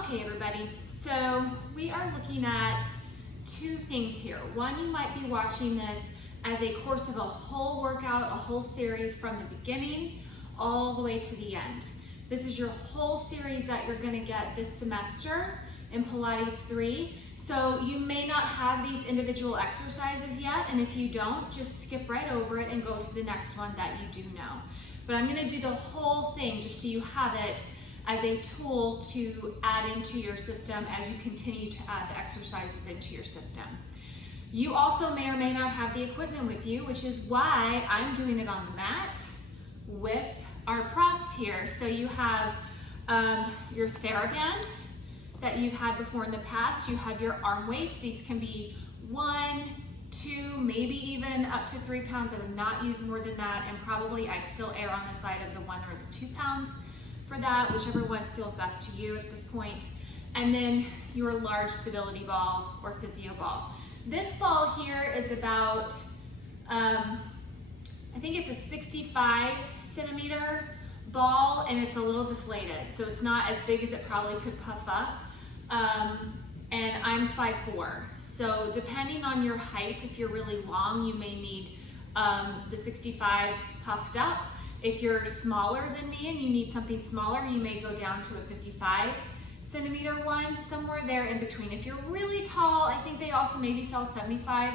Okay, everybody, so we are looking at two things here. One, you might be watching this as a course of a whole workout, a whole series from the beginning all the way to the end. This is your whole series that you're going to get this semester in Pilates 3. So you may not have these individual exercises yet, and if you don't, just skip right over it and go to the next one that you do know. But I'm going to do the whole thing just so you have it as a tool to add into your system as you continue to add the exercises into your system. You also may or may not have the equipment with you, which is why I'm doing it on the mat with our props here. So you have your TheraBand that you've had before in the past. You have your arm weights. These can be 1, 2, maybe even up to 3 pounds. I would not use more than that, and probably I'd still err on the side of the 1 or the 2 pounds for that, whichever one feels best to you at this point. And then your large stability ball or physio ball. This ball here is about, I think it's a 65 centimeter ball, and it's a little deflated, so it's not as big as it probably could puff up. And I'm 5'4", so depending on your height, if you're really long, you may need the 65 puffed up. If you're smaller than me and you need something smaller, you may go down to a 55 centimeter one, somewhere there in between. If you're really tall, I think they also maybe sell 75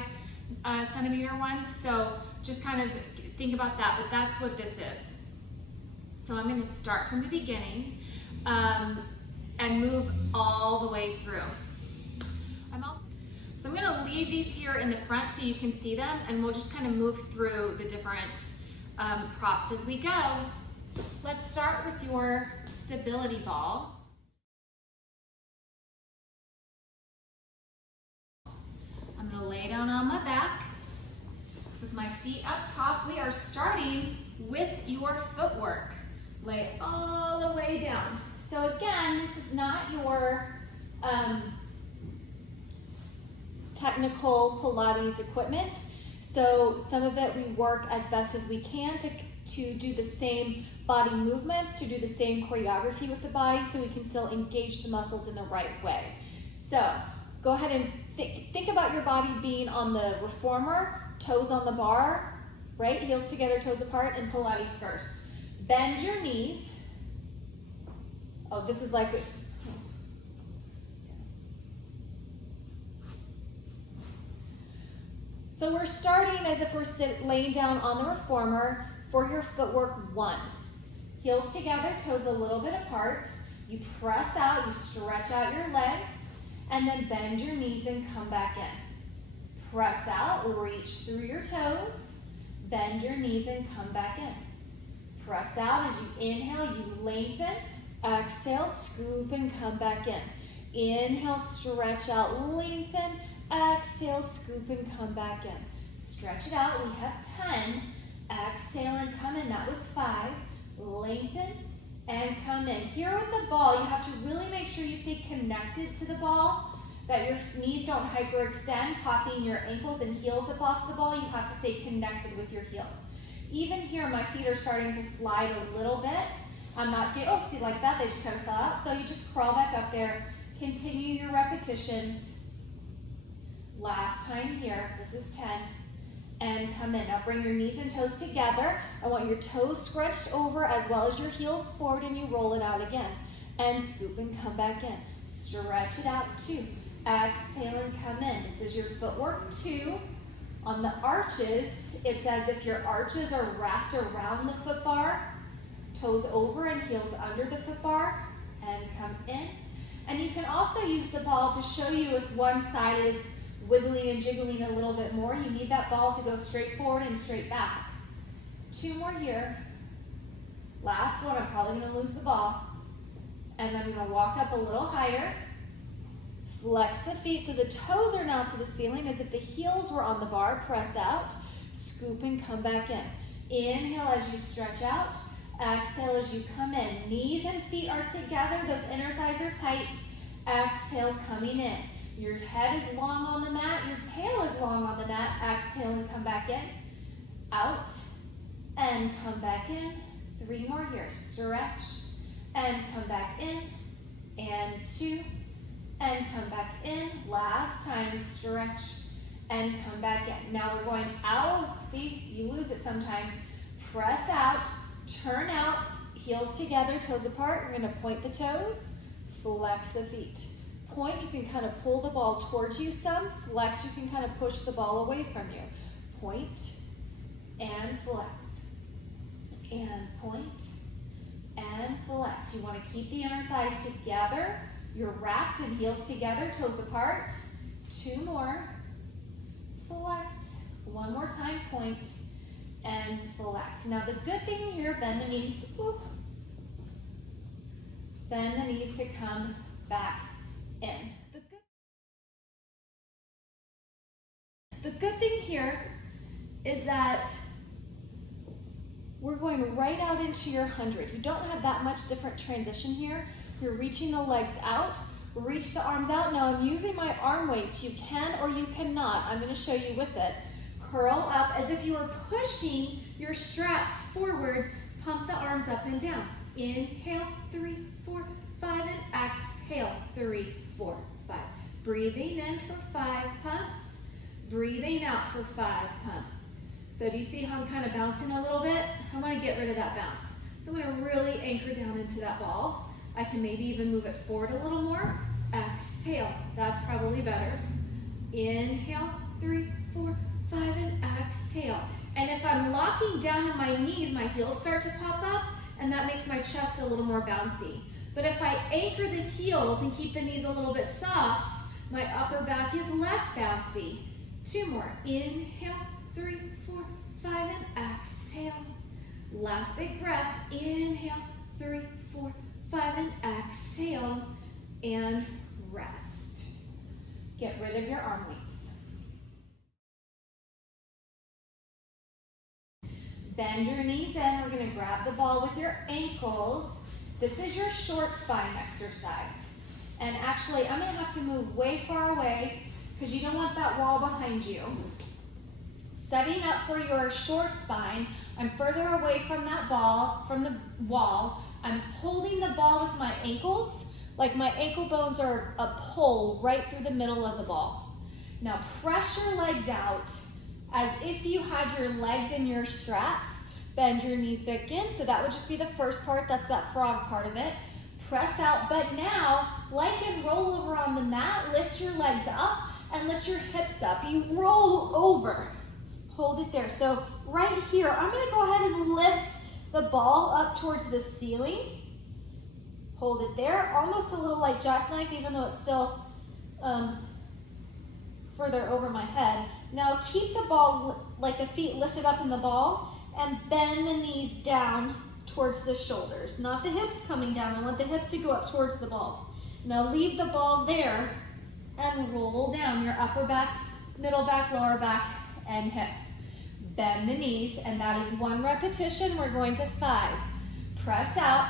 centimeter ones, so just kind of think about that, but that's what this is. So I'm going to start from the beginning and move all the way through. So I'm going to leave these here in the front so you can see them, and we'll just kind of move through the different props as we go. Let's start with your stability ball. I'm going to lay down on my back with my feet up top. We are starting with your footwork. Lay it all the way down. So again, this is not your technical Pilates equipment. So some of it we work as best as we can to do the same body movements, to do the same choreography with the body, so we can still engage the muscles in the right way. So go ahead and think about your body being on the reformer, toes on the bar, right? Heels together, toes apart, and Pilates first. Bend your knees. Oh, this is like, so we're starting as if we're laying down on the reformer for your footwork 1. Heels together, toes a little bit apart. You press out, you stretch out your legs, and then bend your knees and come back in. Press out, reach through your toes, bend your knees and come back in. Press out as you inhale, you lengthen, exhale, scoop and come back in. Inhale, stretch out, lengthen, exhale, scoop and come back in. Stretch it out, we have 10. Exhale and come in, that was 5. Lengthen and come in. Here with the ball, you have to really make sure you stay connected to the ball, that your knees don't hyperextend, popping your ankles and heels up off the ball. You have to stay connected with your heels. Even here, my feet are starting to slide a little bit. I'm not getting, oh, see like that, they just kind of fell out. So you just crawl back up there, continue your repetitions. Last time here, this is 10, and come in. Now bring your knees and toes together. I want your toes scrunched over as well as your heels forward, and you roll it out again. And scoop and come back in. Stretch it out, 2. Exhale and come in. This is your footwork 2. On the arches, it's as if your arches are wrapped around the foot bar, toes over and heels under the foot bar, and come in. And you can also use the ball to show you if one side is wiggling and jiggling a little bit more. You need that ball to go straight forward and straight back. 2 more here. Last one, I'm probably going to lose the ball. And then I'm going to walk up a little higher. Flex the feet so the toes are now to the ceiling as if the heels were on the bar. Press out, scoop and come back in. Inhale as you stretch out. Exhale as you come in. Knees and feet are together. Those inner thighs are tight. Exhale, coming in. Your head is long on the mat. Your tail is long on the mat. Exhale and come back in. Out and come back in. 3 more here. Stretch and come back in. and 2, and come back in. Last time, stretch, and come back in. Now we're going out. See, you lose it sometimes. Press out, turn out, heels together, toes apart. We're gonna point the toes, flex the feet. Point, you can kind of pull the ball towards you some. Flex, you can kind of push the ball away from you. Point and flex. And point and flex. You want to keep the inner thighs together. You're wrapped and heels together, toes apart. 2 more. Flex. 1 more time, point and flex. Now the good thing here, bend the knees. Ooh. Bend the knees to come back in. The good thing here is that we're going right out into your 100. You don't have that much different transition here. You're reaching the legs out, reach the arms out. Now I'm using my arm weights. You can or you cannot. I'm going to show you with it. Curl up as if you were pushing your straps forward. Pump the arms up and down. Inhale, 3, 4, 5, and exhale, 3, 4, 5. Breathing in for 5 pumps. Breathing out for 5 pumps. So do you see how I'm kind of bouncing a little bit? I want to get rid of that bounce. So I'm going to really anchor down into that ball. I can maybe even move it forward a little more. Exhale. That's probably better. Inhale, 3, 4, 5, and exhale. And if I'm locking down in my knees, my heels start to pop up, and that makes my chest a little more bouncy. But if I anchor the heels and keep the knees a little bit soft, my upper back is less bouncy. 2 more. Inhale, 3, 4, 5, and exhale. Last big breath. Inhale, 3, 4, 5, and exhale. And rest. Get rid of your arm weights. Bend your knees in. We're going to grab the ball with your ankles. This is your short spine exercise. And actually, I'm going to have to move way far away because you don't want that wall behind you. Setting up for your short spine, I'm further away from that ball, from the wall. I'm holding the ball with my ankles, like my ankle bones are a pull right through the middle of the ball. Now press your legs out as if you had your legs in your straps. Bend your knees back in, so that would just be the first part, that's that frog part of it. Press out, but now, like in roll over on the mat, lift your legs up and lift your hips up. You roll over. Hold it there. So right here, I'm going to go ahead and lift the ball up towards the ceiling. Hold it there, almost a little like jackknife, even though it's still further over my head. Now keep the ball, like the feet lifted up in the ball, and bend the knees down towards the shoulders. Not the hips coming down. I want the hips to go up towards the ball. Now leave the ball there and roll down your upper back, middle back, lower back, and hips. Bend the knees, and that is 1 repetition. We're going to 5. Press out,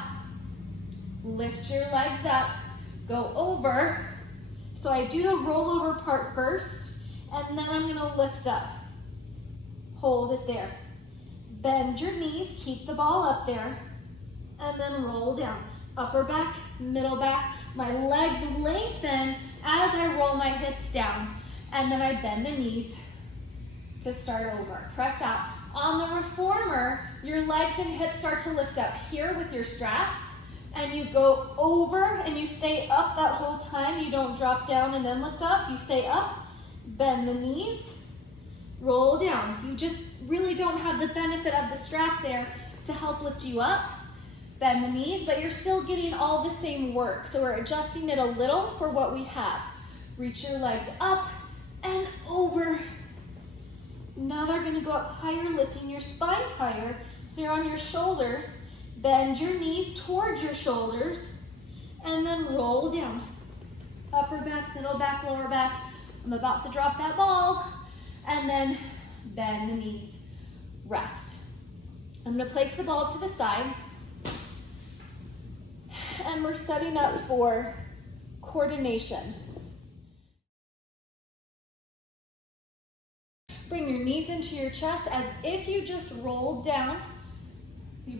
lift your legs up, go over. So I do the rollover part first, and then I'm gonna lift up. Hold it there. Bend your knees, keep the ball up there, and then roll down. Upper back, middle back. My legs lengthen as I roll my hips down, and then I bend the knees to start over. Press out. On the reformer, your legs and hips start to lift up here with your straps, and you go over and you stay up that whole time. You don't drop down and then lift up. You stay up, bend the knees, roll down. You just really don't have the benefit of the strap there to help lift you up. Bend the knees, but you're still getting all the same work. So we're adjusting it a little for what we have. Reach your legs up and over. Now they're gonna go up higher, lifting your spine higher. So you're on your shoulders. Bend your knees towards your shoulders and then roll down. Upper back, middle back, lower back. I'm about to drop that ball. And then bend the knees, rest. I'm gonna place the ball to the side. And we're setting up for coordination. Bring your knees into your chest as if you just rolled down,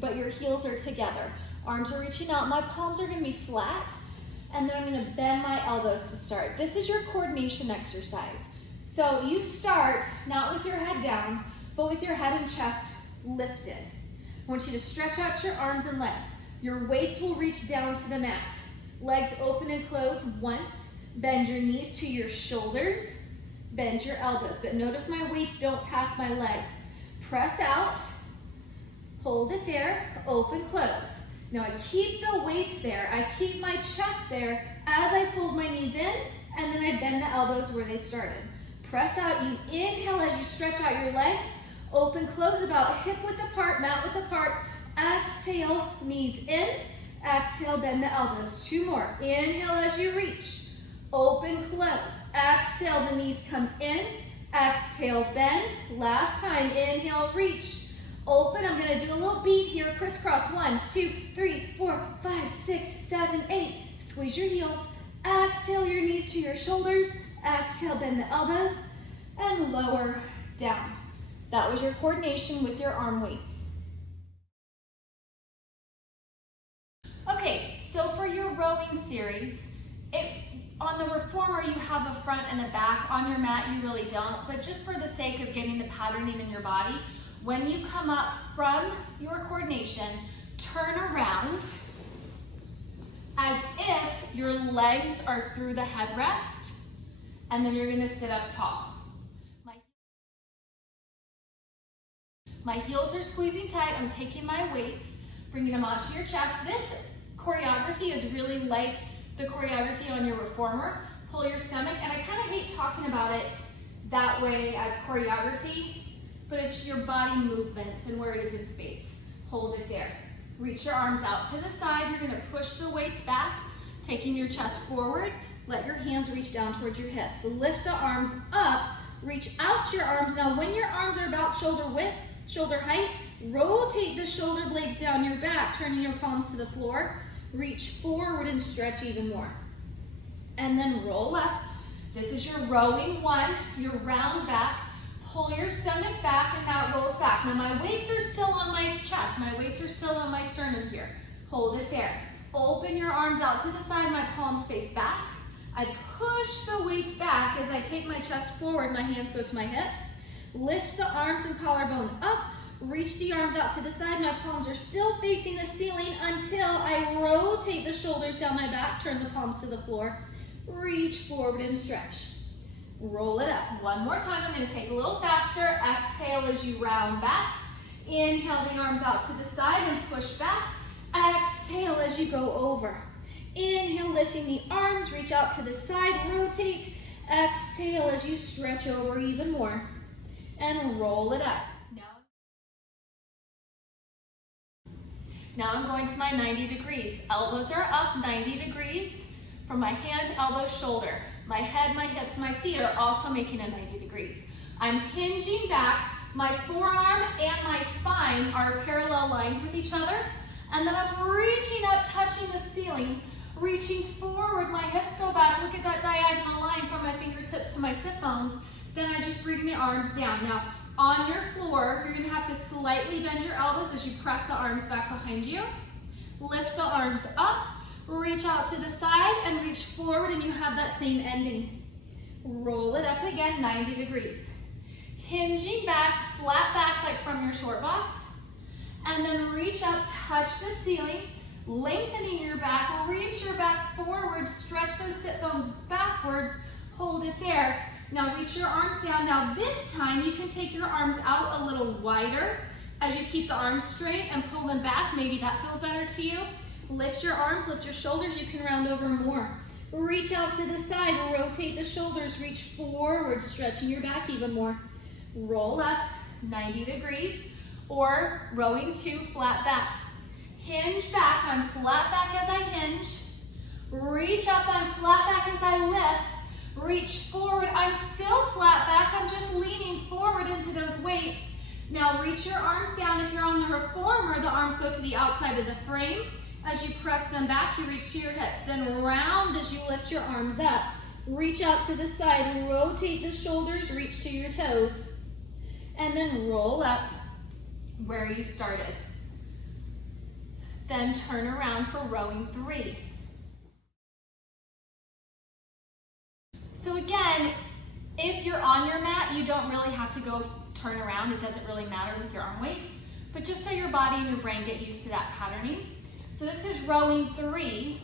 but your heels are together. Arms are reaching out. My palms are going to be flat. and then I'm gonna bend my elbows to start. This is your coordination exercise. So you start, not with your head down, but with your head and chest lifted. I want you to stretch out your arms and legs. Your weights will reach down to the mat. Legs open and close once. Bend your knees to your shoulders. Bend your elbows, but notice my weights don't pass my legs. Press out, hold it there, open, close. Now I keep the weights there, I keep my chest there as I fold my knees in, and then I bend the elbows where they started. Press out, you inhale as you stretch out your legs, open, close, about hip width apart, mat width apart. Exhale, knees in, exhale, bend the elbows. 2 more, inhale as you reach, open, close. Exhale, the knees come in, exhale, bend. Last time, inhale, reach, open. I'm gonna do a little beat here, crisscross. 1, 2, 3, 4, 5, 6, 7, 8. Squeeze your heels. Exhale your knees to your shoulders. Exhale, bend the elbows, and lower down. That was your coordination with your arm weights. Okay, so for your rowing series, on the reformer you have a front and a back. On your mat you really don't, but just for the sake of getting the patterning in your body, when you come up from your coordination, turn around as if your legs are through the headrest, and then you're gonna sit up tall. My heels are squeezing tight. I'm taking my weights, bringing them onto your chest. This choreography is really like the choreography on your reformer. Pull your stomach, and I kind of hate talking about it that way as choreography, but it's your body movements and where it is in space. Hold it there. Reach your arms out to the side. You're gonna push the weights back, taking your chest forward. Let your hands reach down towards your hips. Lift the arms up, reach out your arms. Now when your arms are about shoulder width, shoulder height, rotate the shoulder blades down your back, turning your palms to the floor. Reach forward and stretch even more. And then roll up. This is your rowing 1, your round back. Pull your stomach back, and that rolls back. Now my weights are still on my chest. My weights are still on my sternum here. Hold it there. Open your arms out to the side, my palms face back. I push the weights back as I take my chest forward, my hands go to my hips. Lift the arms and collarbone up. Reach the arms out to the side. My palms are still facing the ceiling until I rotate the shoulders down my back, turn the palms to the floor. Reach forward and stretch. Roll it up. One more time. I'm going to take a little faster. Exhale as you round back. Inhale the arms out to the side and push back. Exhale as you go over. Inhale, lifting the arms, reach out to the side, rotate. Exhale as you stretch over even more. And roll it up. Now I'm going to my 90 degrees. Elbows are up 90 degrees from my hand, elbow, shoulder. My head, my hips, my feet are also making a 90 degrees. I'm hinging back. My forearm and my spine are parallel lines with each other. And then I'm reaching up, touching the ceiling, reaching forward. My hips go back. Look at that diagonal line from my fingertips to my sit bones. Then I just bring the arms down. Now, on your floor, you're going to have to slightly bend your elbows as you press the arms back behind you. Lift the arms up, reach out to the side, and reach forward, and you have that same ending. Roll it up again, 90 degrees. Hinging back, flat back like from your short box, and then reach up, touch the ceiling, lengthening your back, reach your back forward, stretch those sit bones backwards, hold it there. Now reach your arms down. Now this time you can take your arms out a little wider as you keep the arms straight and pull them back. Maybe that feels better to you. Lift your arms, lift your shoulders. You can round over more. Reach out to the side, rotate the shoulders, reach forward, stretching your back even more. Roll up, 90 degrees, or rowing 2, flat back. Hinge back, I'm flat back as I hinge. Reach up, I'm flat back as I lift. Reach forward, I'm still flat back, I'm just leaning forward into those weights. Now reach your arms down. If you're on the reformer, the arms go to the outside of the frame. As you press them back, you reach to your hips. Then round as you lift your arms up. Reach out to the side, rotate the shoulders, reach to your toes. And then roll up where you started. Then turn around for rowing 3. So again, if you're on your mat, you don't really have to go turn around. It doesn't really matter with your arm weights, but just so your body and your brain get used to that patterning. So this is rowing 3,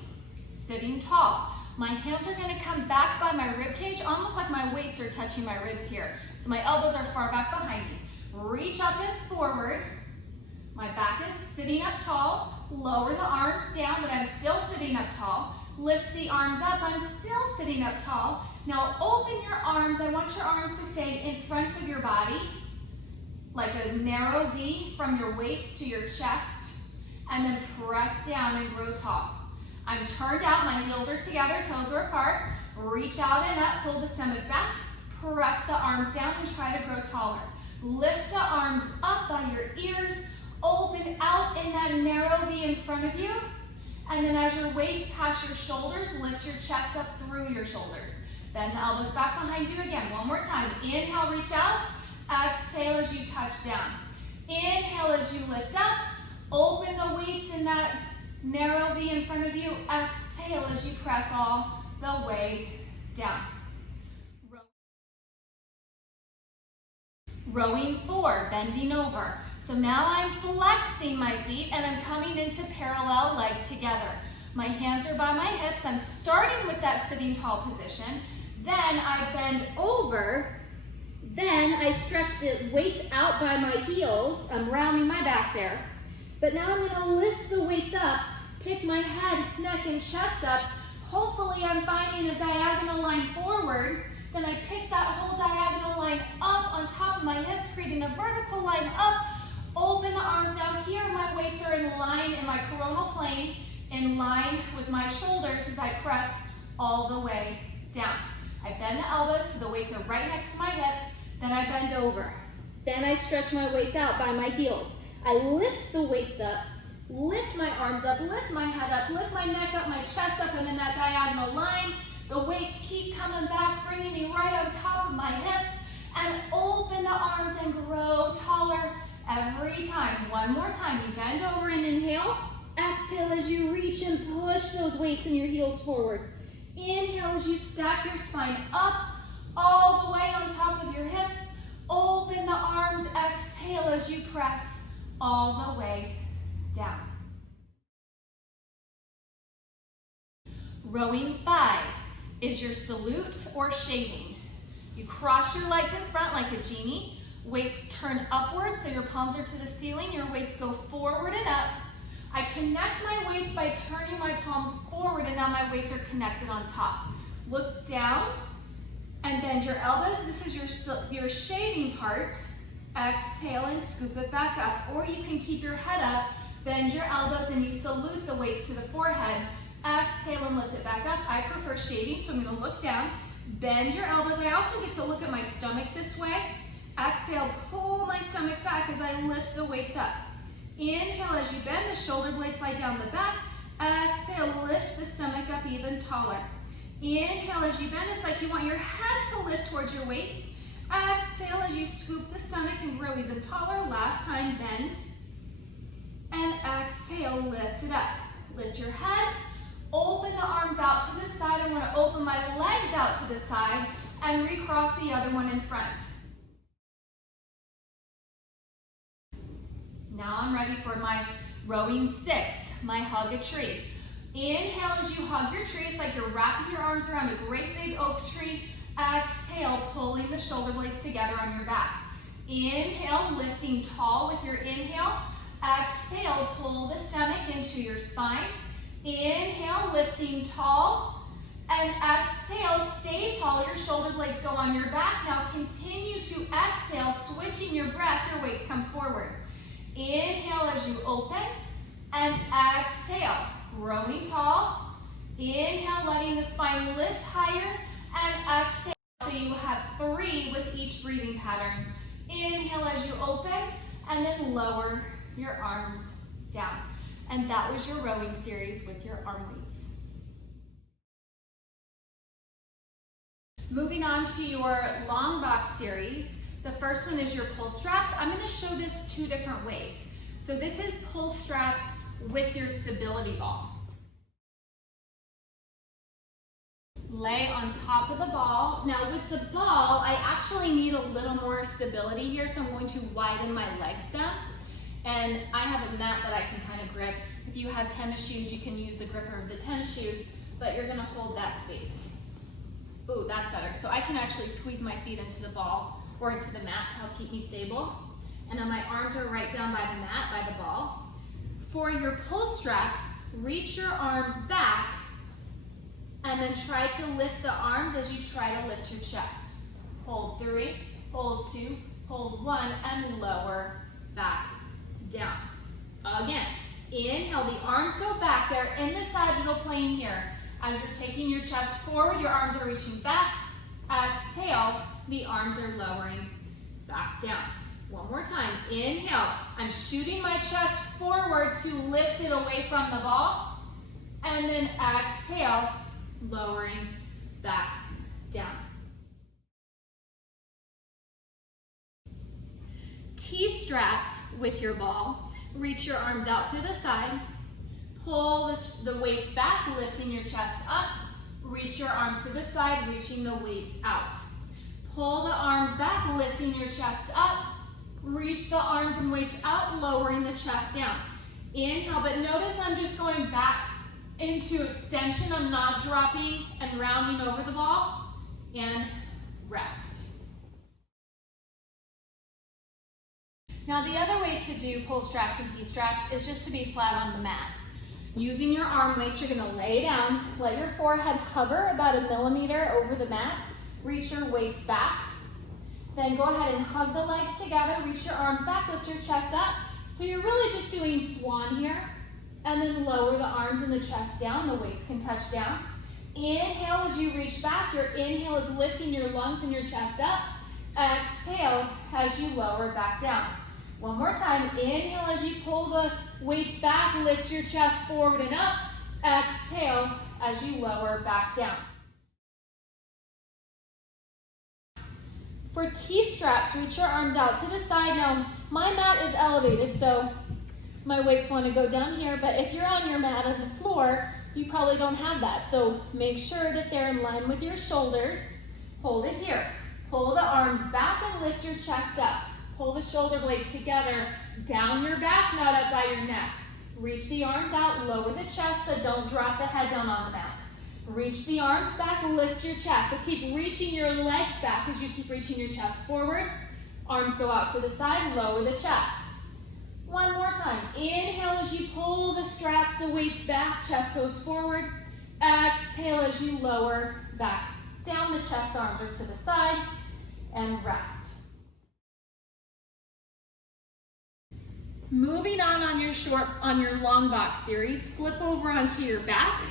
sitting tall. My hands are gonna come back by my rib cage, almost like my weights are touching my ribs here. So my elbows are far back behind me. Reach up and forward. My back is sitting up tall. Lower the arms down, but I'm still sitting up tall. Lift the arms up, I'm still sitting up tall. Now open your arms. I want your arms to stay in front of your body, like a narrow V from your weights to your chest, and then press down and grow tall. I'm turned out, my heels are together, toes are apart. Reach out and up, pull the stomach back, press the arms down and try to grow taller. Lift the arms up by your ears, open out in that narrow V in front of you, and then as your weights pass your shoulders, lift your chest up through your shoulders. Bend the elbows back behind you again. One more time. Inhale, reach out. Exhale as you touch down. Inhale as you lift up. Open the weights in that narrow V in front of you. Exhale as you press all the way down. Rowing 4, bending over. So now I'm flexing my feet and I'm coming into parallel legs together. My hands are by my hips. I'm starting with that sitting tall position. Then I bend over. Then I stretch the weights out by my heels. I'm rounding my back there. But now I'm gonna lift the weights up, pick my head, neck, and chest up. Hopefully I'm finding a diagonal line forward. Then I pick that whole diagonal line up on top of my hips, creating a vertical line up. Open the arms down here. My weights are in line in my coronal plane, in line with my shoulders as I press all the way down. I bend the elbows so the weights are right next to my hips. Then I bend over. Then I stretch my weights out by my heels. I lift the weights up, lift my arms up, lift my head up, lift my neck up, my chest up, and in that diagonal line, the weights keep coming back, bringing me right on top of my hips, and open the arms and grow taller every time. One more time. You bend over and inhale. Exhale as you reach and push those weights and your heels forward. Inhale as you stack your spine up all the way on top of your hips. Open the arms. Exhale as you press all the way down. Rowing 5 is your salute or shaving. You cross your legs in front like a genie. Weights turn upward so your palms are to the ceiling. Your weights go forward and up. I connect my weights by turning my palms forward, and now my weights are connected on top. Look down and bend your elbows. This is your shaving part. Exhale and scoop it back up. Or you can keep your head up, bend your elbows, and you salute the weights to the forehead. Exhale and lift it back up. I prefer shaving, so I'm going to look down. Bend your elbows. I also get to look at my stomach this way. Exhale, pull my stomach back as I lift the weights up. Inhale as you bend, the shoulder blades slide down the back. Exhale, lift the stomach up even taller. Inhale as you bend, it's like you want your head to lift towards your weights. Exhale as you scoop the stomach and grow even taller. Last time, bend. And exhale, lift it up. Lift your head, open the arms out to the side. I want to open my legs out to the side and recross the other one in front. Now I'm ready for my rowing 6, my hug a tree. Inhale as you hug your tree. It's like you're wrapping your arms around a great big oak tree. Exhale, pulling the shoulder blades together on your back. Inhale, lifting tall with your inhale. Exhale, pull the stomach into your spine. Inhale, lifting tall. And exhale, stay tall. Your shoulder blades go on your back. Now continue to exhale, switching your breath. Your weights come forward. Inhale as you open, and exhale, growing tall. Inhale, letting the spine lift higher, and exhale. So you have 3 with each breathing pattern. Inhale as you open, and then lower your arms down. And that was your rowing series with your arm weights. Moving on to your long box series. The first one is your pull straps. I'm going to show this 2 different ways. So this is pull straps with your stability ball. Lay on top of the ball. Now with the ball, I actually need a little more stability here, so I'm going to widen my legs some. And I have a mat that I can kind of grip. If you have tennis shoes, you can use the gripper of the tennis shoes, but you're gonna hold that space. Ooh, that's better. So I can actually squeeze my feet into the ball or into the mat to help keep me stable. And then my arms are right down by the mat, by the ball. For your pull straps, reach your arms back and then try to lift the arms as you try to lift your chest. Hold 3, hold 2, hold 1, and lower back down. Again, inhale, the arms go back. They're in the sagittal plane here. As you're taking your chest forward, your arms are reaching back. Exhale, the arms are lowering back down. One more time, inhale. I'm shooting my chest forward to lift it away from the ball. And then exhale, lowering back down. T-straps with your ball. Reach your arms out to the side. Pull the weights back, lifting your chest up. Reach your arms to the side, reaching the weights out. Pull the arms back, lifting your chest up. Reach the arms and weights out, lowering the chest down. Inhale, but notice I'm just going back into extension. I'm not dropping and rounding over the ball. And rest. Now the other way to do pull straps and T-straps is just to be flat on the mat. Using your arm weights, you're gonna lay down, let your forehead hover about 1 millimeter over the mat, reach your weights back, then go ahead and hug the legs together, reach your arms back, lift your chest up. So you're really just doing swan here, and then lower the arms and the chest down, the weights can touch down. Inhale as you reach back, your inhale is lifting your lungs and your chest up. Exhale as you lower back down. One more time, inhale as you pull the weights back, lift your chest forward and up. Exhale as you lower back down. For T-straps, reach your arms out to the side. Now, my mat is elevated, so my weights want to go down here, but if you're on your mat on the floor, you probably don't have that. So make sure that they're in line with your shoulders. Hold it here. Pull the arms back and lift your chest up. Pull the shoulder blades together, down your back, not up by your neck. Reach the arms out, lower the chest, but don't drop the head down on the mat. Reach the arms back, lift your chest. So keep reaching your legs back as you keep reaching your chest forward. Arms go out to the side, lower the chest. One more time. Inhale as you pull the straps, the weights back, chest goes forward. Exhale as you lower back down, the chest, arms are to the side, and rest. Moving on your long box series, flip over onto your back.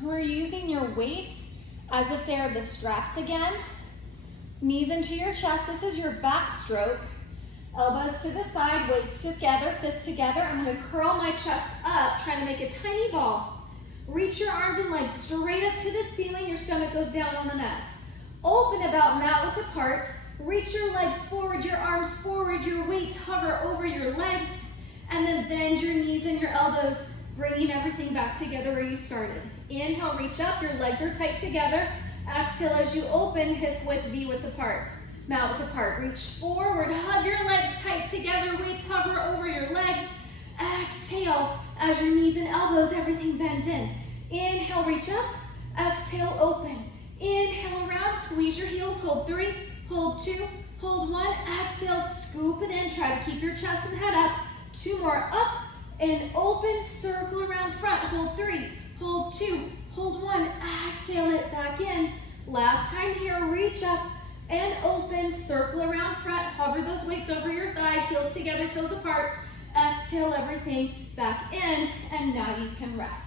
We're using your weights as if they're the straps again. Knees into your chest, this is your back stroke. Elbows to the side, weights together, fists together. I'm gonna curl my chest up, try to make a tiny ball. Reach your arms and legs straight up to the ceiling, your stomach goes down on the mat. Open about mat width apart, reach your legs forward, your arms forward, your weights hover over your legs, and then bend your knees and your elbows, bringing everything back together where you started. Inhale, reach up, your legs are tight together. Exhale as you open, hip width, V width apart, mat width apart. Reach forward, hug your legs tight together, weights hover over your legs. Exhale, as your knees and elbows, everything bends in. Inhale, reach up, exhale, open. Inhale around, squeeze your heels, hold 3, hold 2, hold 1, exhale, scoop it in, try to keep your chest and head up. 2 more, up and open, circle around front, hold 3, hold 2, hold 1, exhale it back in. Last time here, reach up and open, circle around front, hover those weights over your thighs, heels together, toes apart. Exhale everything back in, and now you can rest.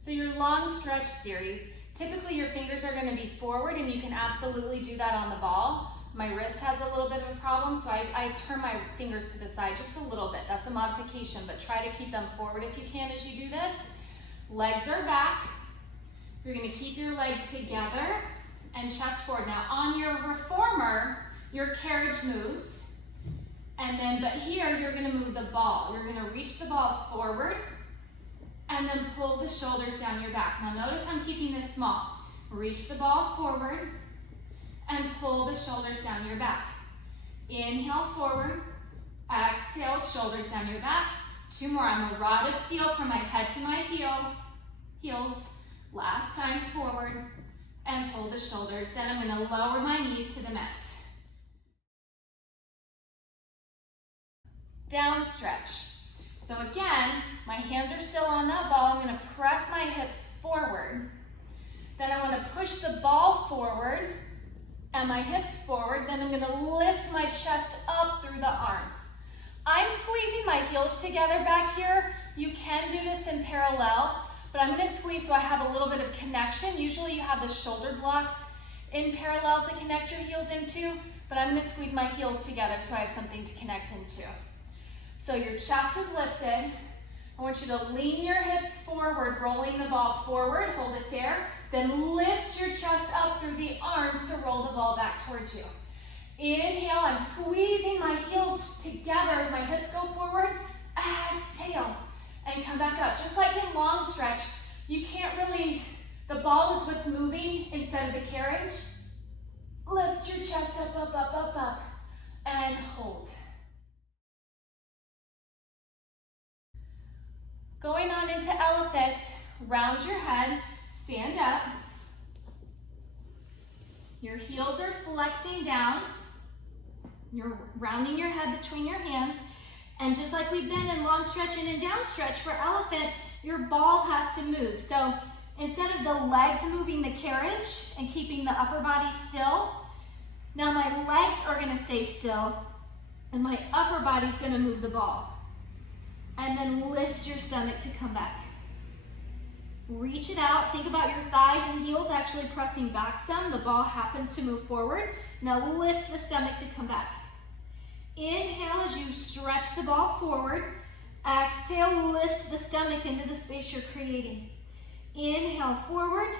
So your long stretch series, typically your fingers are going to be forward, and you can absolutely do that on the ball. My wrist has a little bit of a problem, so I turn my fingers to the side just a little bit. That's a modification, but try to keep them forward if you can as you do this. Legs are back. You're going to keep your legs together. and chest forward. Now on your reformer, your carriage moves, and then, but here you're gonna move the ball. You're gonna reach the ball forward, and then pull the shoulders down your back. Now notice I'm keeping this small. Reach the ball forward, and pull the shoulders down your back. Inhale forward, exhale, shoulders down your back. 2 more. I'm a rod of steel from my head to my heels. Last time forward, and pull the shoulders. Then I'm gonna lower my knees to the mat. Down stretch. So again, my hands are still on that ball. I'm gonna press my hips forward. Then I wanna push the ball forward and my hips forward. Then I'm gonna lift my chest up through the arms. I'm squeezing my heels together back here. You can do this in parallel, but I'm gonna squeeze so I have a little bit of connection. Usually you have the shoulder blocks in parallel to connect your heels into, but I'm gonna squeeze my heels together so I have something to connect into. So your chest is lifted. I want you to lean your hips forward, rolling the ball forward, hold it there. Then lift your chest up through the arms to roll the ball back towards you. Inhale, I'm squeezing my heels together as my hips go forward. Exhale, and come back up. Just like in long stretch, you can't really, the ball is what's moving instead of the carriage. Lift your chest up, up, up, up, up, and hold. Going on into elephant, round your head, stand up. Your heels are flexing down. You're rounding your head between your hands. And just like we've been in long stretch and in down stretch for elephant, your ball has to move. So instead of the legs moving the carriage and keeping the upper body still, now my legs are gonna stay still and my upper body's gonna move the ball. And then lift your stomach to come back. Reach it out. Think about your thighs and heels actually pressing back some. The ball happens to move forward. Now lift the stomach to come back. Inhale as you stretch the ball forward. Exhale, lift the stomach into the space you're creating. Inhale forward.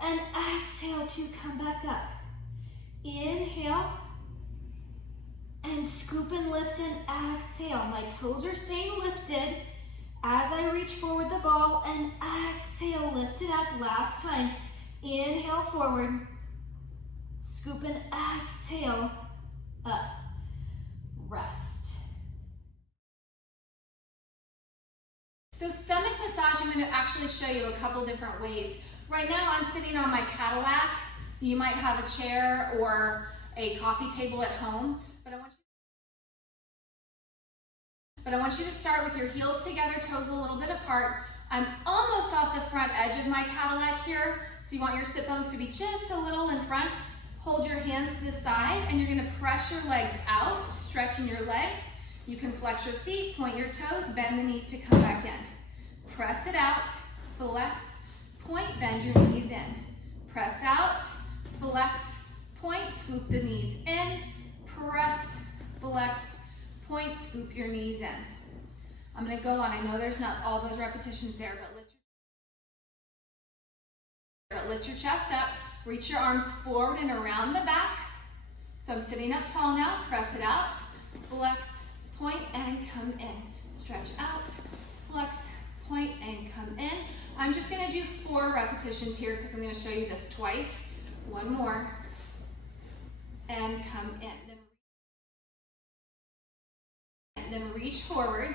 And exhale to come back up. Inhale. And scoop and lift and exhale. My toes are staying lifted as I reach forward the ball and exhale, lift it up. Last time. Inhale forward. Scoop and exhale up. Rest. So stomach massage, I'm going to actually show you a couple different ways. Right now I'm sitting on my Cadillac. You might have a chair or a coffee table at home. But I want you to start with your heels together, toes a little bit apart. I'm almost off the front edge of my Cadillac here, so you want your sit bones to be just a little in front. Hold your hands to the side, and you're gonna press your legs out, stretching your legs. You can flex your feet, point your toes, bend the knees to come back in. Press it out, flex, point, bend your knees in. Press out, flex, point, scoop the knees in. Press, flex, point, scoop your knees in. I'm going to go on. I know there's not all those repetitions there, but lift your chest up, reach your arms forward and around the back. So I'm sitting up tall now. Press it out, flex, point, and come in. Stretch out, flex, point, and come in. I'm just going to do 4 repetitions here because I'm going to show you this twice. 1 more, and come in. Then reach forward,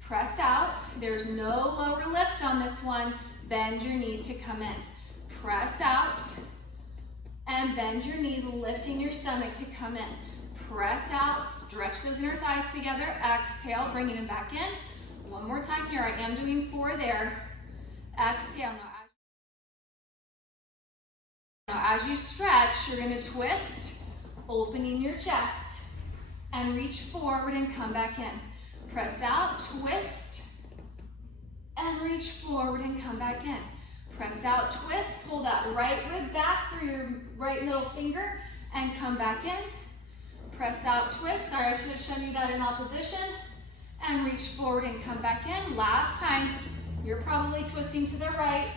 press out. There's no lower lift on this one. Bend your knees to come in. Press out and bend your knees, lifting your stomach to come in. Press out, stretch those inner thighs together. Exhale, bringing them back in. 1 more time here. I am doing 4 there. Exhale. Now as you stretch, you're going to twist, opening your chest. And reach forward and come back in. Press out, twist, and reach forward and come back in. Press out, twist, pull that right rib back through your right middle finger and come back in. Press out, twist. Sorry, I should have shown you that in opposition. And reach forward and come back in. Last time, you're probably twisting to the right.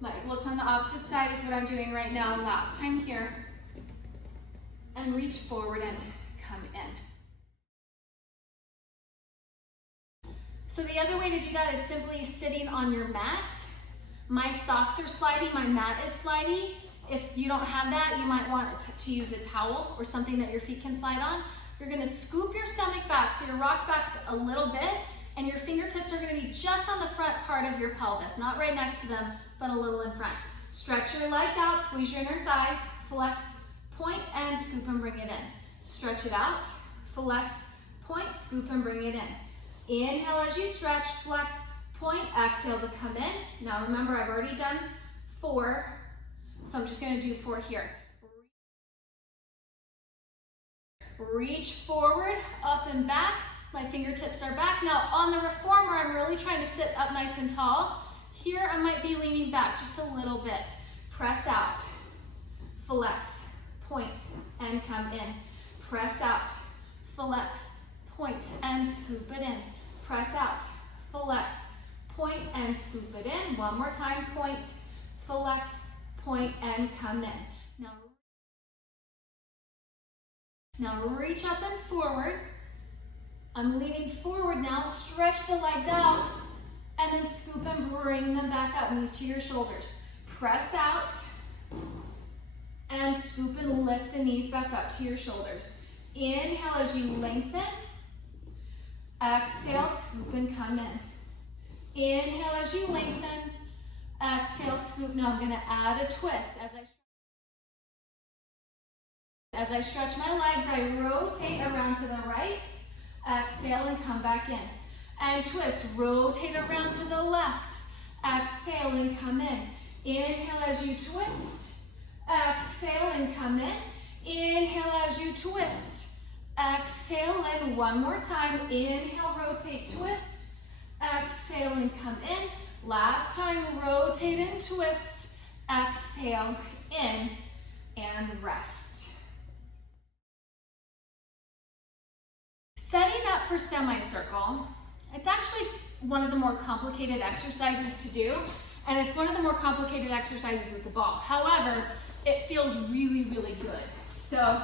Might look on the opposite side is what I'm doing right now. Last time here. And reach forward and come in. So the other way to do that is simply sitting on your mat. My socks are slidey, my mat is slidey. If you don't have that, you might want to use a towel or something that your feet can slide on. You're gonna scoop your stomach back so you're rocked back a little bit, and your fingertips are gonna be just on the front part of your pelvis, not right next to them, but a little in front. Stretch your legs out, squeeze your inner thighs, flex, point, and scoop and bring it in. Stretch it out, flex, point, scoop and bring it in. Inhale as you stretch, flex, point, exhale to come in. Now remember, I've already done 4, so I'm just gonna do 4 here. Reach forward, up and back. My fingertips are back. Now on the reformer, I'm really trying to sit up nice and tall. Here I might be leaning back just a little bit. Press out, flex, point, and come in. Press out, flex, point, and scoop it in. Press out, flex, point, and scoop it in. One more time, point, flex, point, and come in. Now reach up and forward. I'm leaning forward now. Stretch the legs out, and then scoop and bring them back up, knees to your shoulders. Press out, and scoop and lift the knees back up to your shoulders. Inhale as you lengthen. Exhale, scoop and come in. Inhale as you lengthen. Exhale, scoop. Now I'm gonna add a twist. As I stretch my legs, I rotate around to the right. Exhale and come back in. And twist, rotate around to the left. Exhale and come in. Inhale as you twist. Exhale and come in. Inhale as you twist. Exhale and one more time. Inhale, rotate, twist. Exhale and come in. Last time, rotate and twist. Exhale, in, and rest. Setting up for semicircle, it's actually one of the more complicated exercises to do, and it's one of the more complicated exercises with the ball. However, it feels really, really good. So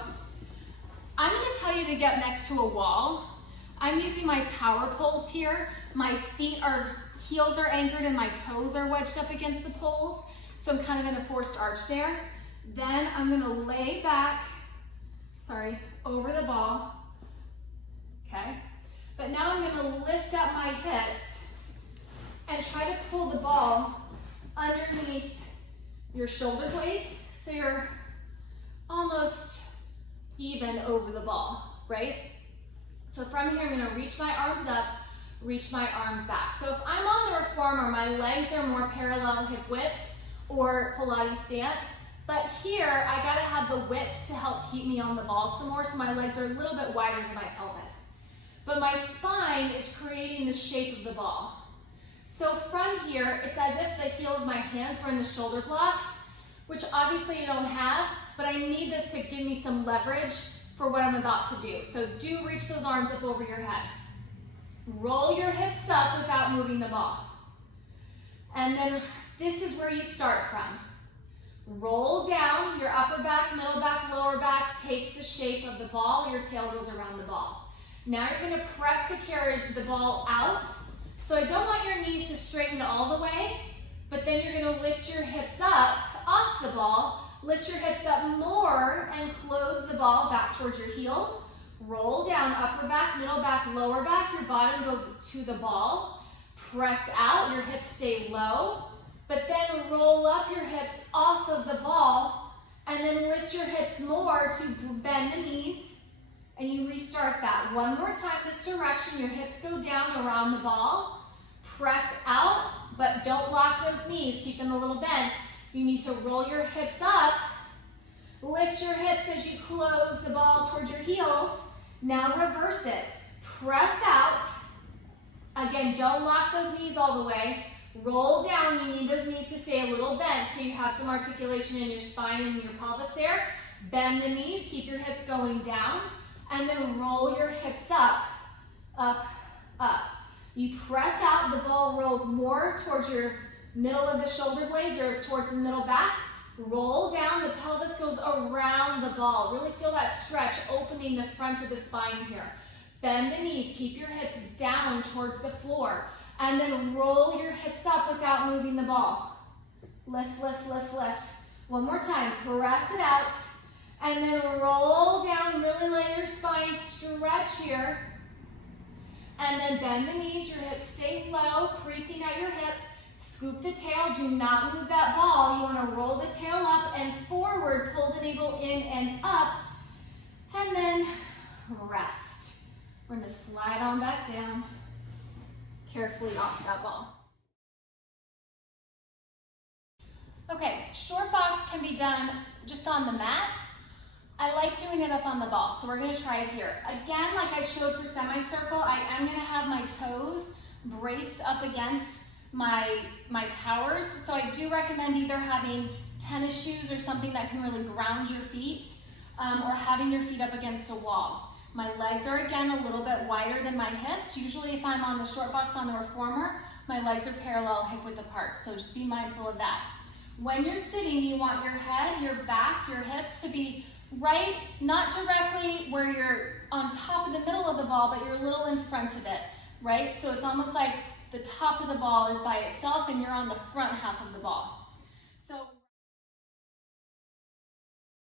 I'm going to tell you to get next to a wall. I'm using my tower poles here. My heels are anchored and my toes are wedged up against the poles, so I'm kind of in a forced arch there. Then I'm going to lay back, over the ball. Okay, but now I'm going to lift up my hips and try to pull the ball underneath your shoulder blades so you're almost even over the ball, right? So from here, I'm going to reach my arms up, reach my arms back. So if I'm on the reformer, my legs are more parallel hip width or Pilates stance, but here I got to have the width to help keep me on the ball some more, so my legs are a little bit wider than my pelvis. But my spine is creating the shape of the ball. So from here, it's as if the heel of my hands are in the shoulder blocks, which obviously you don't have, but I need this to give me some leverage for what I'm about to do. So do reach those arms up over your head. Roll your hips up without moving the ball. And then this is where you start from. Roll down, your upper back, middle back, lower back takes the shape of the ball, your tail goes around the ball. Now you're going to press the ball out. So I don't want your knees to straighten all the way, but then you're going to lift your hips up off the ball, lift your hips up more and close the ball back towards your heels. Roll down, upper back, middle back, lower back. Your bottom goes to the ball. Press out, your hips stay low, but then roll up your hips off of the ball and then lift your hips more to bend the knees. And you restart that. One more time this direction. Your hips go down around the ball. Press out, but don't lock those knees. Keep them a little bent. You need to roll your hips up. Lift your hips as you close the ball towards your heels. Now reverse it. Press out. Again, don't lock those knees all the way. Roll down. You need those knees to stay a little bent so you have some articulation in your spine and your pelvis there. Bend the knees. Keep your hips going down. And then roll your hips up, up, up. You press out, the ball rolls more towards your middle of the shoulder blades or towards the middle back. Roll down, the pelvis goes around the ball. Really feel that stretch, opening the front of the spine here. Bend the knees, keep your hips down towards the floor, and then roll your hips up without moving the ball. Lift, lift, lift, lift. One more time, press it out, and then roll down, really let your spine stretch here, and then bend the knees, your hips stay low, creasing at your hip. Scoop the tail, do not move that ball. You want to roll the tail up and forward, pull the navel in and up, and then rest. We're going to slide on back down, carefully off that ball. Okay, short box can be done just on the mat. I like doing it up on the ball, so we're going to try it here. Again, like I showed for semicircle, I am going to have my toes braced up against my towers, so I do recommend either having tennis shoes or something that can really ground your feet, or having your feet up against a wall. My legs are again a little bit wider than my hips. Usually if I'm on the short box on the reformer, my legs are parallel hip width apart, so just be mindful of that. When you're sitting, you want your head, your back, your hips to be right, not directly where you're on top of the middle of the ball, but you're a little in front of it, right? So it's almost like the top of the ball is by itself and you're on the front half of the ball.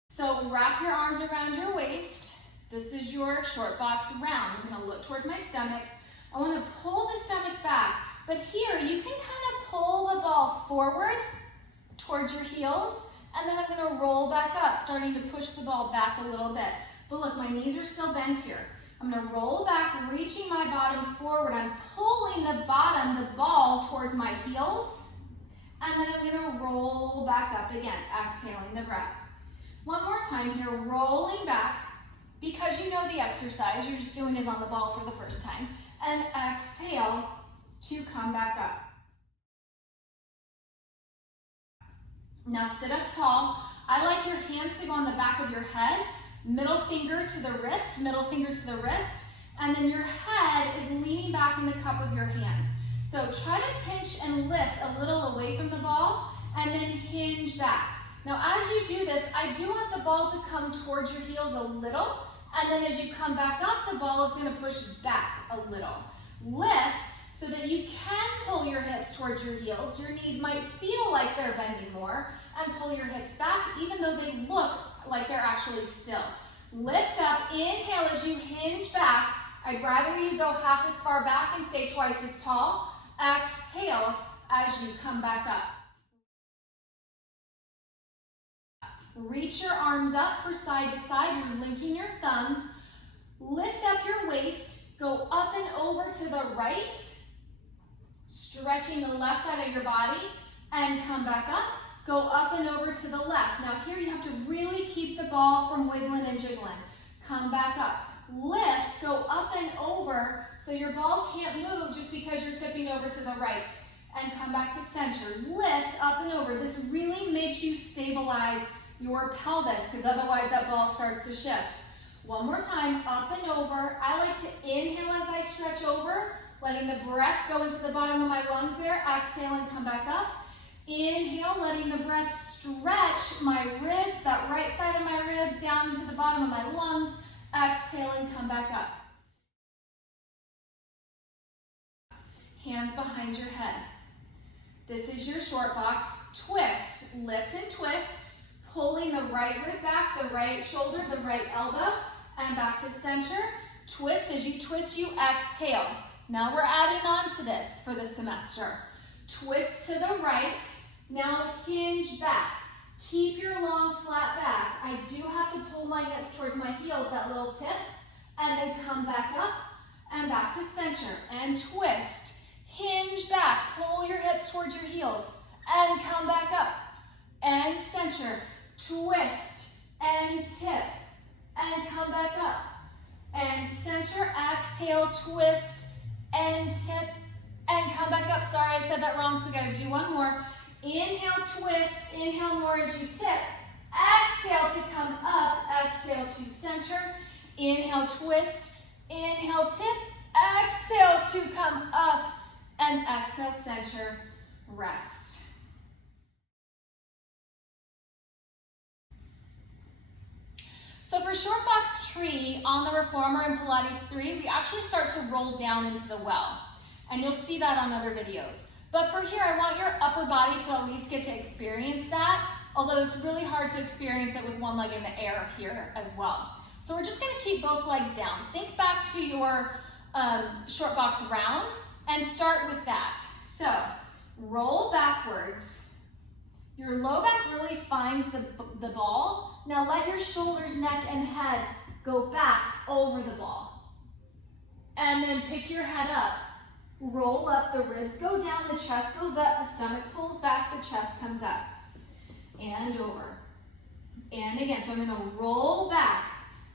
So wrap your arms around your waist. This is your short box round. I'm going to look towards my stomach. I want to pull the stomach back, but here you can kind of pull the ball forward towards your heels, and then I'm going to roll back up, starting to push the ball back a little bit. But look, my knees are still bent here. I'm going to roll back, reaching my bottom forward. I'm pulling the ball towards my heels, and then I'm going to roll back up again, exhaling the breath. One more time here, rolling back. Because you know the exercise, you're just doing it on the ball for the first time. And exhale to come back up. Now sit up tall. I like your hands to go on the back of your head, middle finger to the wrist, middle finger to the wrist, and then your head is leaning back in the cup of your hands. So try to pinch and lift a little away from the ball, and then hinge back. Now as you do this, I do want the ball to come towards your heels a little, and then as you come back up, the ball is going to push back a little. Lift so that you can pull your hips towards your heels. Your knees might feel like they're bending more, and pull your hips back even though they look like they're actually still. Lift up, inhale as you hinge back. I'd rather you go half as far back and stay twice as tall. Exhale as you come back up. Reach your arms up for side to side. You're linking your thumbs. Lift up your waist. Go up and over to the right, stretching the left side of your body, and come back up. Go up and over to the left. Now here you have to really keep the ball from wiggling and jiggling. Come back up. Lift, go up and over, so your ball can't move just because you're tipping over to the right. And come back to center. Lift, up and over. This really makes you stabilize your pelvis, because otherwise that ball starts to shift. One more time, up and over. I like to inhale as I stretch over, letting the breath go into the bottom of my lungs there. Exhale and come back up. Inhale, letting the breath stretch my ribs, that right side of my rib down into the bottom of my lungs. Exhale and come back up. Hands behind your head. This is your short box. Twist, lift and twist, pulling the right rib back, the right shoulder, the right elbow, and back to center. Twist. As you twist, you exhale. Now we're adding on to this for the semester. Twist to the right. Now hinge back. Keep your long flat back. I do have to pull my hips towards my heels, that little tip, and then come back up and back to center and twist. Hinge back, pull your hips towards your heels and come back up and center. Twist and tip and come back up and center. Exhale, twist and tip and come back up. Sorry, I said that wrong, so we got to do one more. Inhale, twist. Inhale more as you tip. Exhale to come up. Exhale to center. Inhale, twist. Inhale, tip. Exhale to come up. And exhale, center, rest. So for short box tree on the reformer in Pilates 3, we actually start to roll down into the well. And you'll see that on other videos. But for here, I want your upper body to at least get to experience that, although it's really hard to experience it with one leg in the air here as well. So we're just gonna keep both legs down. Think back to your short box round and start with that. So roll backwards. Your low back really finds the ball. Now let your shoulders, neck, and head go back over the ball. And then pick your head up. Roll up, the ribs go down, the chest goes up, the stomach pulls back, the chest comes up. And over. And again, so I'm gonna roll back.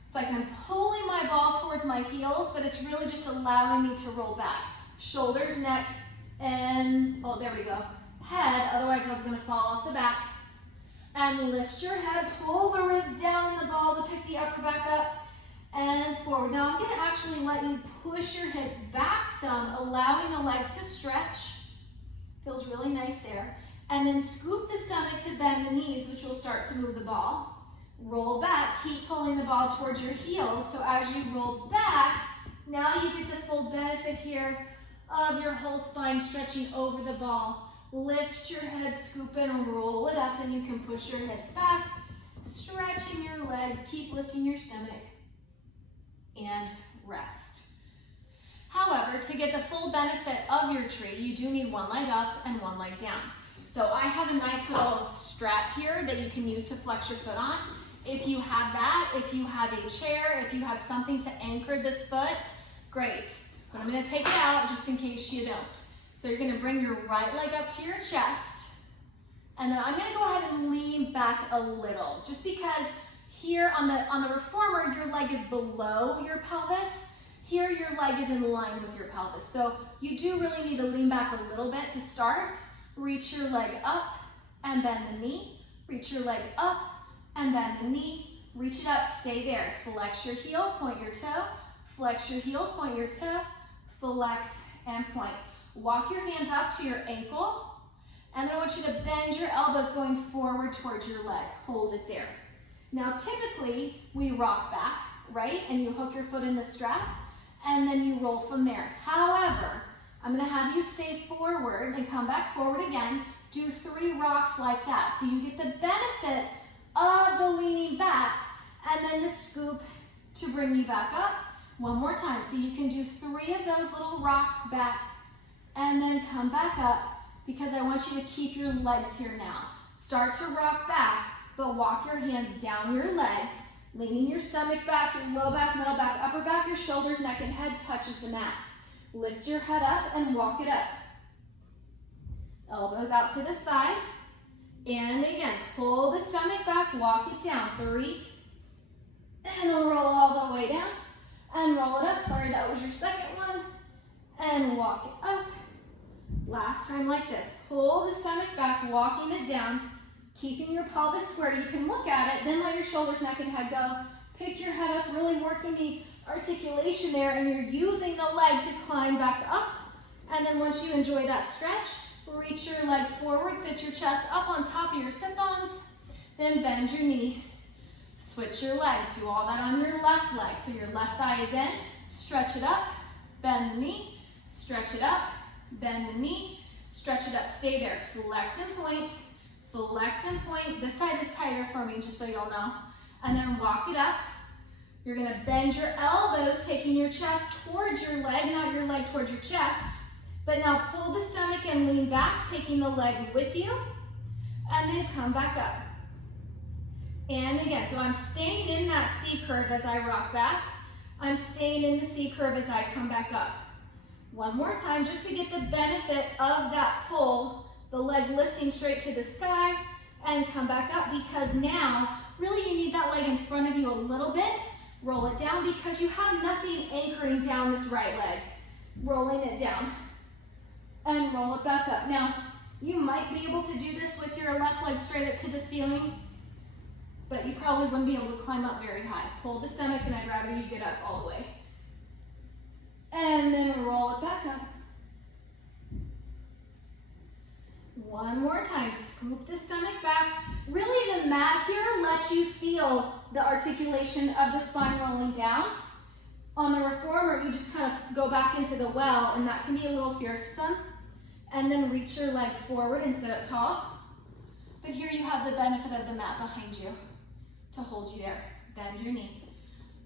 It's like I'm pulling my ball towards my heels, but it's really just allowing me to roll back. Shoulders, neck, and, oh, there we go. Head, otherwise I was gonna fall off the back. And lift your head, pull the ribs down in the ball to pick the upper back up, and forward. Now I'm gonna actually let you push your hips back some, allowing the legs to stretch. Feels really nice there. And then scoop the stomach to bend the knees, which will start to move the ball. Roll back, keep pulling the ball towards your heels. So as you roll back, now you get the full benefit here of your whole spine stretching over the ball. Lift your head, scoop it, and roll it up, and you can push your hips back, stretching your legs, keep lifting your stomach, and rest. However, to get the full benefit of your tree, you do need one leg up and one leg down. So I have a nice little strap here that you can use to flex your foot on. If you have that, if you have a chair, if you have something to anchor this foot, great. But I'm gonna take it out just in case you don't. So you're gonna bring your right leg up to your chest, and then I'm gonna go ahead and lean back a little, just because here on the reformer, your leg is below your pelvis. Here, your leg is in line with your pelvis. So you do really need to lean back a little bit to start. Reach your leg up and bend the knee. Reach your leg up and bend the knee. Reach it up, stay there. Flex your heel, point your toe. Flex your heel, point your toe. Flex and point. Walk your hands up to your ankle. And then I want you to bend your elbows going forward towards your leg. Hold it there. Now typically we rock back, right? And you hook your foot in the strap and then you roll from there. However, I'm gonna have you stay forward and come back forward again. Do 3 rocks like that. So you get the benefit of the leaning back and then the scoop to bring you back up. One more time. So you can do 3 of those little rocks back and then come back up, because I want you to keep your legs here now. Start to rock back, but walk your hands down your leg, leaning your stomach back, your low back, middle back, upper back, your shoulders, neck, and head touches the mat. Lift your head up and walk it up. Elbows out to the side. And again, pull the stomach back, walk it down. 3. And we'll roll all the way down. And roll it up. Sorry, that was your second one. And walk it up. Last time like this. Pull the stomach back, walking it down, keeping your pelvis square. You can look at it, then let your shoulders, neck, and head go. Pick your head up, really working the articulation there, and you're using the leg to climb back up. And then once you enjoy that stretch, reach your leg forward, sit your chest up on top of your sit-bones, then bend your knee. Switch your legs. Do all that on your left leg. So your left thigh is in, stretch it up, bend the knee, stretch it up, bend the knee, stretch it up, stay there. Flex and point, flex and point. This side is tighter for me, just so you'll know. And then walk it up. You're gonna bend your elbows, taking your chest towards your leg, not your leg towards your chest. But now pull the stomach and lean back, taking the leg with you, and then come back up. And again, so I'm staying in that C curve as I rock back. I'm staying in the C curve as I come back up. One more time, just to get the benefit of that pull, the leg lifting straight to the sky, and come back up, because now, really you need that leg in front of you a little bit. Roll it down, because you have nothing anchoring down this right leg. Rolling it down, and roll it back up. Now, you might be able to do this with your left leg straight up to the ceiling, but you probably wouldn't be able to climb up very high. Pull the stomach, and I'd rather you get up all the way. And then roll it back up. One more time, scoop the stomach back, Really, the mat here lets you feel the articulation of the spine rolling down. On the reformer, you just kind of go back into the well, and that can be a little fearsome. And then reach your leg forward and sit up tall. But here you have the benefit of the mat behind you to hold you there. Bend your knee,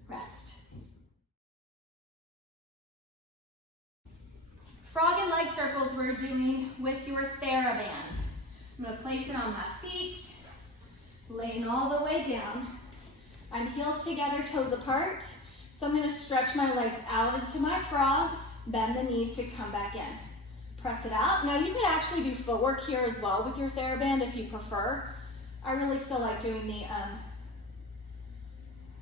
rest. Frog and leg circles we're doing with your TheraBand. I'm gonna place it on my feet, laying all the way down. I'm heels together, toes apart. So I'm gonna stretch my legs out into my frog, bend the knees to come back in. Press it out. Now you can actually do footwork here as well with your TheraBand if you prefer. I really still like doing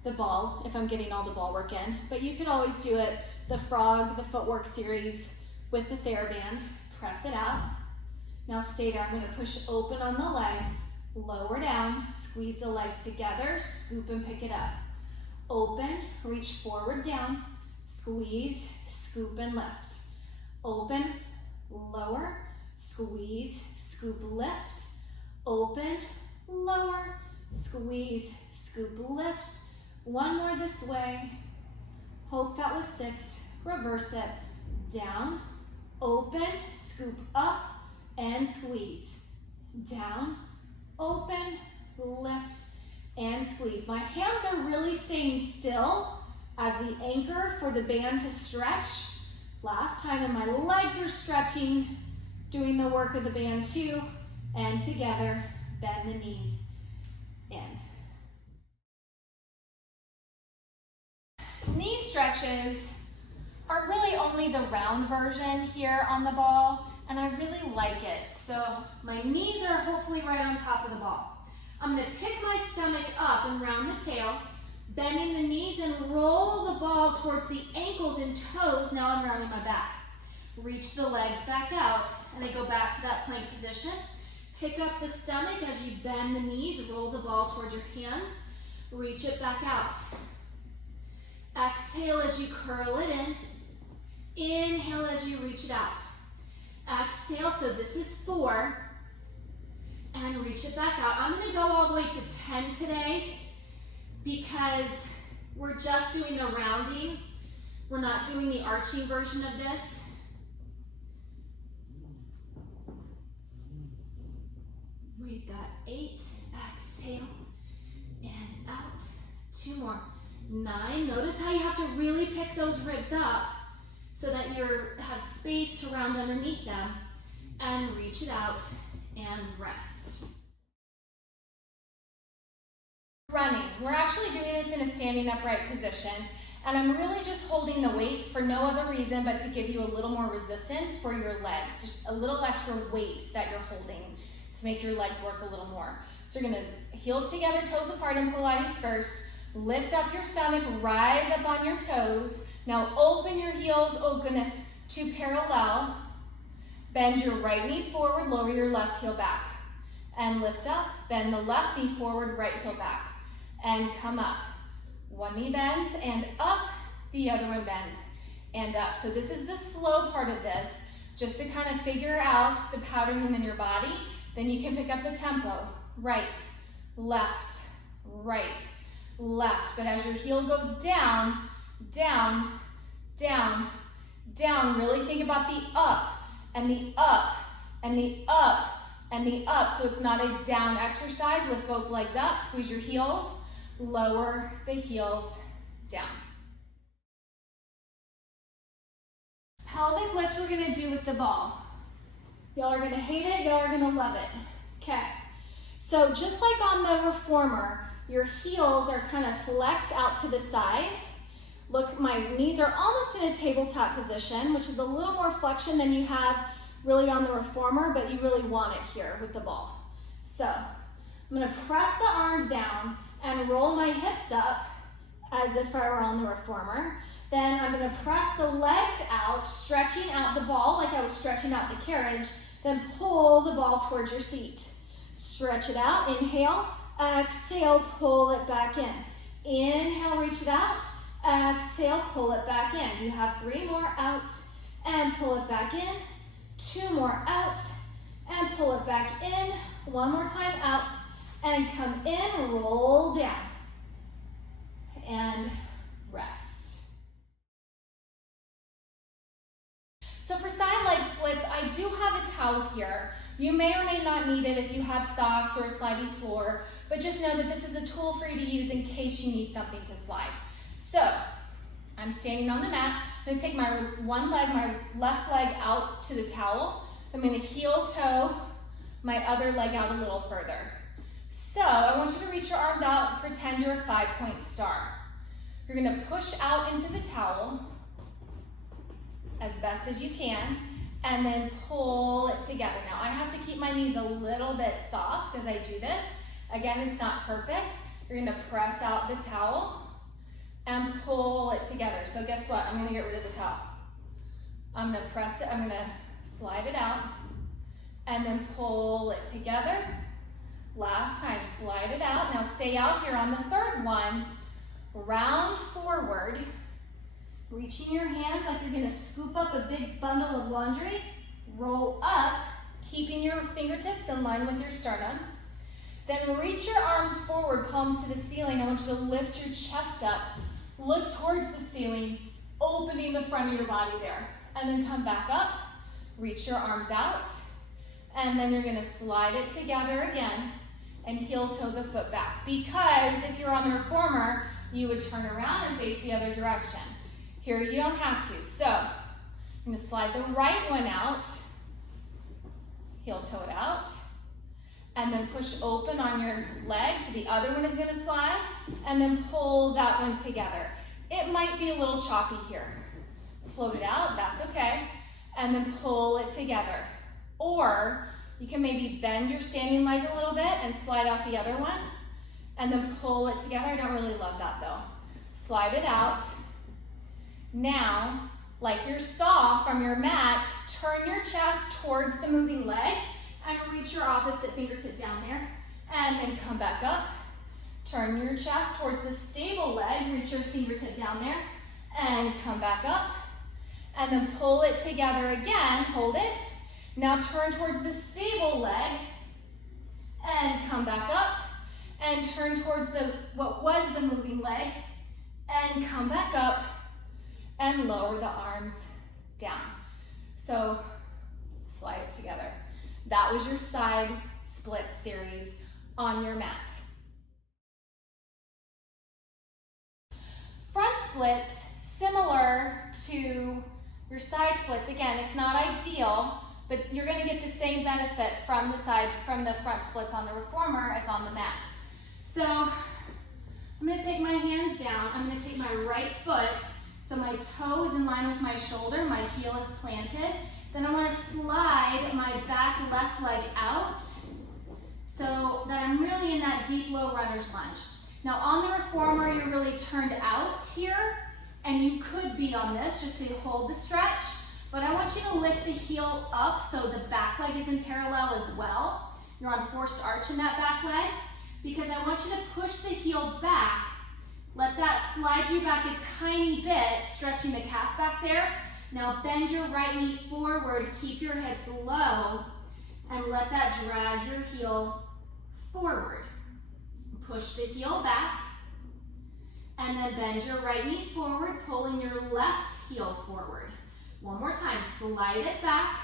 the ball if I'm getting all the ball work in, but you could always do it, the frog, the footwork series with the TheraBand. Press it out. Now stay there. I'm gonna push open on the legs, lower down, squeeze the legs together, scoop and pick it up. Open, reach forward down, squeeze, scoop and lift. Open, lower, squeeze, scoop, lift. Open, lower, squeeze, scoop, lift. One more this way. Hope that was 6. Reverse it. Down, open, scoop up, and squeeze. Down, open, lift, and squeeze. My hands are really staying still as the anchor for the band to stretch. Last time, and my legs are stretching, doing the work of the band too, and together, bend the knees in. Knee stretches are really only the round version here on the ball, and I really like it. So my knees are hopefully right on top of the ball. I'm gonna pick my stomach up and round the tail, bending the knees and roll the ball towards the ankles and toes. Now I'm rounding my back. Reach the legs back out, and they go back to that plank position. Pick up the stomach as you bend the knees, roll the ball towards your hands, reach it back out. Exhale as you curl it in. Inhale as you reach it out. Exhale, so this is 4, and reach it back out. I'm gonna go all the way to 10 today because we're just doing the rounding. We're not doing the arching version of this. We've got 8, exhale, and out. 2 more. 9, notice how you have to really pick those ribs up so that you have space to round underneath them, and reach it out and rest. Running, we're actually doing this in a standing upright position, and I'm really just holding the weights for no other reason but to give you a little more resistance for your legs, just a little extra weight that you're holding to make your legs work a little more. So you're gonna heels together, toes apart in Pilates first, lift up your stomach, rise up on your toes. Now open your heels, openness to parallel. Bend your right knee forward, lower your left heel back. And lift up, bend the left knee forward, right heel back. And come up. One knee bends and up, the other one bends and up. So this is the slow part of this, just to kind of figure out the patterning in your body. Then you can pick up the tempo. Right, left, right, left. But as your heel goes down, down, down, down, really think about the up and the up and the up and the up. So it's not a down exercise. Lift both legs up, squeeze your heels, lower the heels down. Pelvic lift we're gonna do with the ball. Y'all are gonna hate it, y'all are gonna love it. Okay, so just like on the reformer, your heels are kind of flexed out to the side. Look, my knees are almost in a tabletop position, which is a little more flexion than you have really on the reformer, but you really want it here with the ball. So I'm gonna press the arms down and roll my hips up as if I were on the reformer. Then I'm gonna press the legs out, stretching out the ball like I was stretching out the carriage, then pull the ball towards your seat. Stretch it out, inhale, exhale, pull it back in. Inhale, reach it out, exhale, pull it back in. You have 3 more out, and pull it back in. 2 more out, and pull it back in. 1 more time out, And come in, roll down. And rest. So for side leg splits, I do have a towel here. You may or may not need it if you have socks or a slidey floor, but just know that this is a tool for you to use in case you need something to slide. So I'm standing on the mat. I'm gonna take my one leg, my left leg out to the towel. I'm gonna heel toe my other leg out a little further. So I want you to reach your arms out, pretend you're a 5-point star. You're gonna push out into the towel as best as you can, and then pull it together. Now I have to keep my knees a little bit soft as I do this. Again, it's not perfect. You're gonna press out the towel and pull it together. So guess what? I'm gonna get rid of the towel. I'm gonna press it, I'm gonna slide it out, and then pull it together. Last time, slide it out. Now stay out here on the third one. Round forward, reaching your hands like you're gonna scoop up a big bundle of laundry. Roll up, keeping your fingertips in line with your sternum. Then reach your arms forward, palms to the ceiling. I want you to lift your chest up. Look towards the ceiling, opening the front of your body there. And then come back up, reach your arms out. And then you're gonna slide it together again and heel toe the foot back. Because if you're on the reformer, you would turn around and face the other direction. Here you don't have to. So I'm gonna slide the right one out, heel toe it out, and then push open on your leg. So the other one is gonna slide, and then pull that one together. It might be a little choppy here. Float it out, that's okay. And then pull it together. Or you can maybe bend your standing leg a little bit and slide out the other one, and then pull it together. I don't really love that though. Slide it out. Now, like you saw from your mat, turn your chest towards the moving leg and reach your opposite fingertip down there, and then come back up. Turn your chest towards the stable leg, reach your fingertip down there, and come back up. And then pull it together again, hold it. Now turn towards the stable leg, and come back up. And turn towards what was the moving leg, and come back up, and lower the arms down. So slide it together. That was your side split series on your mat. Front splits, similar to your side splits. Again, it's not ideal, but you're gonna get the same benefit from the sides, from the front splits on the reformer as on the mat. So I'm gonna take my hands down. I'm gonna take my right foot, so my toe is in line with my shoulder, my heel is planted. Then I wanna slide my back left leg out so that I'm really in that deep low runner's lunge. Now on the reformer, you're really turned out here, and you could be on this just to hold the stretch, but I want you to lift the heel up so the back leg is in parallel as well. You're on forced arch in that back leg, because I want you to push the heel back. Let that slide you back a tiny bit, stretching the calf back there. Now bend your right knee forward, keep your hips low, and let that drag your heel forward. Push the heel back, and then bend your right knee forward, pulling your left heel forward. One more time, slide it back,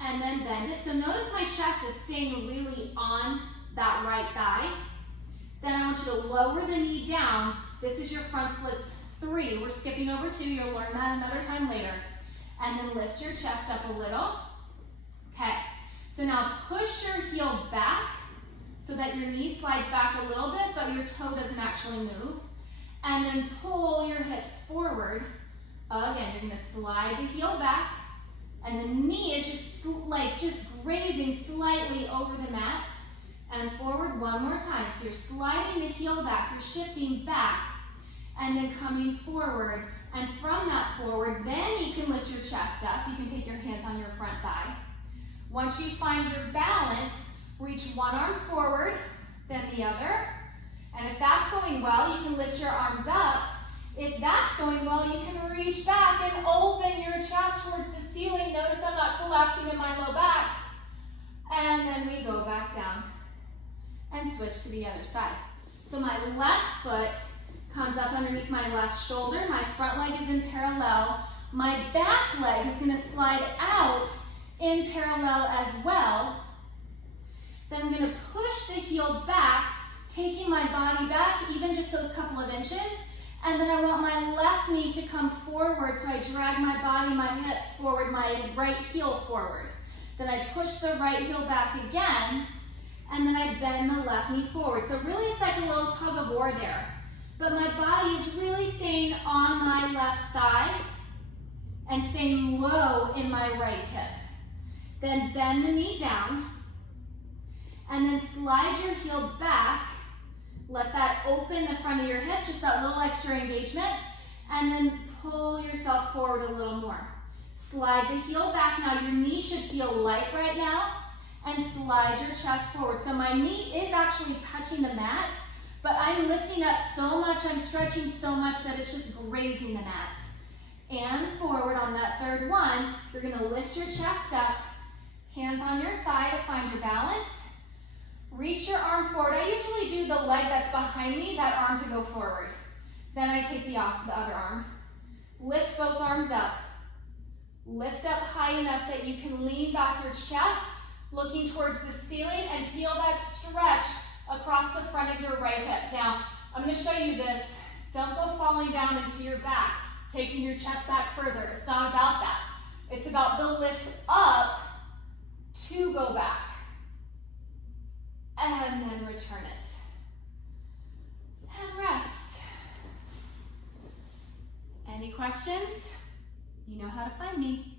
and then bend it. So notice my chest is staying really on that right thigh. Then I want you to lower the knee down. This is your front splits 3. We're skipping over 2. You'll learn that another time later. And then lift your chest up a little. Okay, so now push your heel back so that your knee slides back a little bit, but your toe doesn't actually move. And then pull your hips forward. Again, you're gonna slide the heel back, and the knee is just grazing slightly over the mat. And forward one more time. So you're sliding the heel back, you're shifting back, and then coming forward. And from that forward, then you can lift your chest up. You can take your hands on your front thigh. Once you find your balance, reach one arm forward, then the other. And if that's going well, you can lift your arms up. If that's going well, you can reach back and open your chest towards the ceiling. Notice I'm not collapsing in my low back. And then we go back down. and switch to the other side. So my left foot comes up underneath my left shoulder, my front leg is in parallel, my back leg is gonna slide out in parallel as well. Then I'm gonna push the heel back, taking my body back, even just those couple of inches. And then I want my left knee to come forward, so I drag my body, my hips forward, my right heel forward. Then I push the right heel back again, and then I bend the left knee forward. So really it's like a little tug of war there. But my body is really staying on my left thigh and staying low in my right hip. Then bend the knee down, and then slide your heel back. Let that open the front of your hip, just that little extra engagement, and then pull yourself forward a little more. Slide the heel back. Now your knee should feel light right now, and slide your chest forward. So my knee is actually touching the mat, but I'm lifting up so much, I'm stretching so much that it's just grazing the mat. And forward on that third one, you're gonna lift your chest up, hands on your thigh to find your balance. Reach your arm forward. I usually do the leg that's behind me, that arm to go forward. Then I take the other arm. Lift both arms up. Lift up high enough that you can lean back your chest, looking towards the ceiling, and feel that stretch across the front of your right hip. Now, I'm going to show you this. Don't go falling down into your back, taking your chest back further. It's not about that. It's about the lift up to go back. And then return it. And rest. Any questions? You know how to find me.